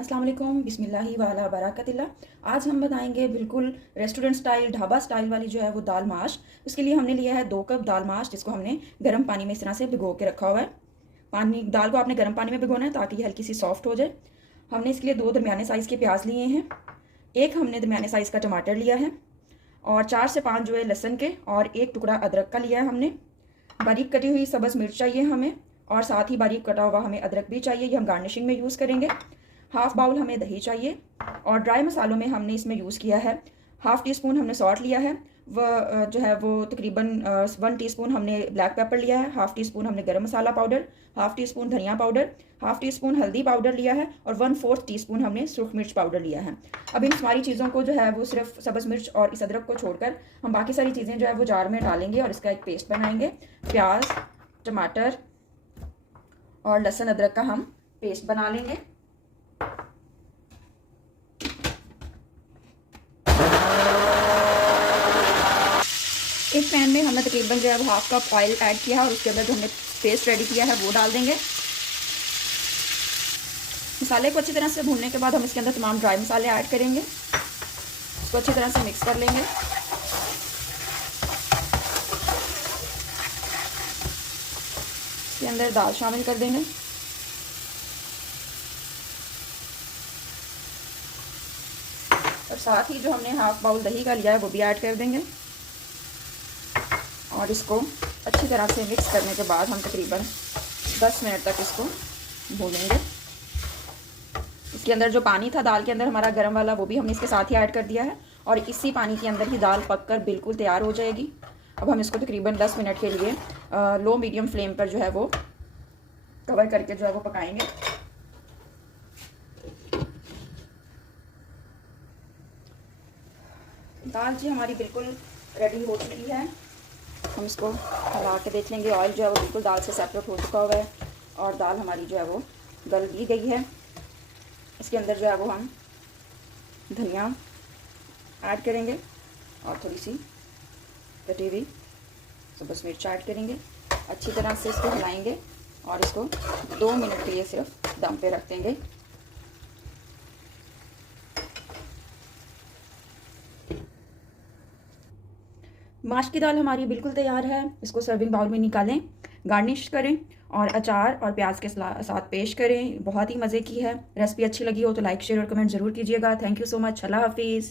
अस्सलाम वालेकुम बिस्मिल्लाहि वाला बरकतिल्लाह। आज हम बताएंगे बिल्कुल रेस्टोरेंट स्टाइल ढाबा स्टाइल वाली जो है वो दाल माश। उसके लिए हमने लिया है 2 कप दाल माश, जिसको हमने गर्म पानी में इस तरह से भिगो के रखा हुआ है। दाल को आपने गर्म पानी में भिगोना है ताकि ये हल्की सी सॉफ्ट हो जाए। हमने इसके लिए 2 दरमियाने साइज़ के प्याज लिए हैं, एक हमने दरमियाने साइज़ का टमाटर लिया है और 4 से 5 जो है लहसुन के, और एक टुकड़ा अदरक का लिया है हमने। बारीक कटी हुई सब्ज़ मिर्च चाहिए हमें, और साथ ही बारीक कटा हुआ हमें अदरक भी चाहिए, ये हम गार्निशिंग में यूज़ करेंगे। हाफ़ बाउल हमें दही चाहिए, और ड्राई मसालों में हमने इसमें यूज़ किया है हाफ़ टी स्पून हमने सॉल्ट लिया है, वह जो है वो तकरीबन 1 टीस्पून हमने ब्लैक पेपर लिया है, हाफ़ टी स्पून हमने गरम मसाला पाउडर, हाफ़ टी स्पून धनिया पाउडर, हाफ़ टी स्पून हल्दी पाउडर लिया है, और 1/4 टीस्पून हमने सुरख मिर्च पाउडर लिया है। अब इन सारी चीज़ों को जो है वो सिर्फ सब्ज़ मिर्च और इस अदरक को छोड़कर हम बाकी सारी चीज़ें जो है वो जार में डालेंगे और इसका एक पेस्ट बनाएंगे। प्याज, टमाटर और लहसुन अदरक का हम पेस्ट बना लेंगे। एक पैन में हमने तकरीबन जो है हाफ कप ऑयल ऐड किया है, और उसके अंदर जो हमने पेस्ट रेडी किया है वो डाल देंगे। मसाले को अच्छी तरह से भूनने के बाद हम इसके अंदर तमाम ड्राई मसाले ऐड करेंगे, इसको अच्छी तरह से मिक्स कर लेंगे। इसके अंदर दाल शामिल कर देंगे, और साथ ही जो हमने हाफ बाउल दही का लिया है वो भी ऐड कर देंगे, और इसको अच्छी तरह से मिक्स करने के बाद हम तकरीबन 10 मिनट तक इसको भूनेंगे। इसके अंदर जो पानी था दाल के अंदर हमारा गर्म वाला, वो भी हमने इसके साथ ही ऐड कर दिया है, और इसी पानी के अंदर ही दाल पककर बिल्कुल तैयार हो जाएगी। अब हम इसको तकरीबन 10 मिनट के लिए लो मीडियम फ्लेम पर जो है वो कवर करके जो है वो पकाएंगे। दाल जी हमारी बिल्कुल रेडी हो चुकी है। हम इसको हिला के देख लेंगे, ऑयल जो है वो बिल्कुल दाल से सेपरेट हो चुका हुआ है, और दाल हमारी जो है वो गल भी गई है। इसके अंदर जो है वो हम धनिया ऐड करेंगे, और थोड़ी सी कटी हुई सब्ज़ मिर्च ऐड करेंगे। अच्छी तरह से इसको हिलाएंगे, और इसको 2 मिनट के लिए सिर्फ दम पे रख देंगे। माश की दाल हमारी बिल्कुल तैयार है। इसको सर्विंग बाउल में निकालें, गार्निश करें, और अचार और प्याज के साथ पेश करें। बहुत ही मज़े की है। रेसिपी अच्छी लगी हो तो लाइक, शेयर और कमेंट ज़रूर कीजिएगा। Thank you so much. अल्लाह हाफिज़।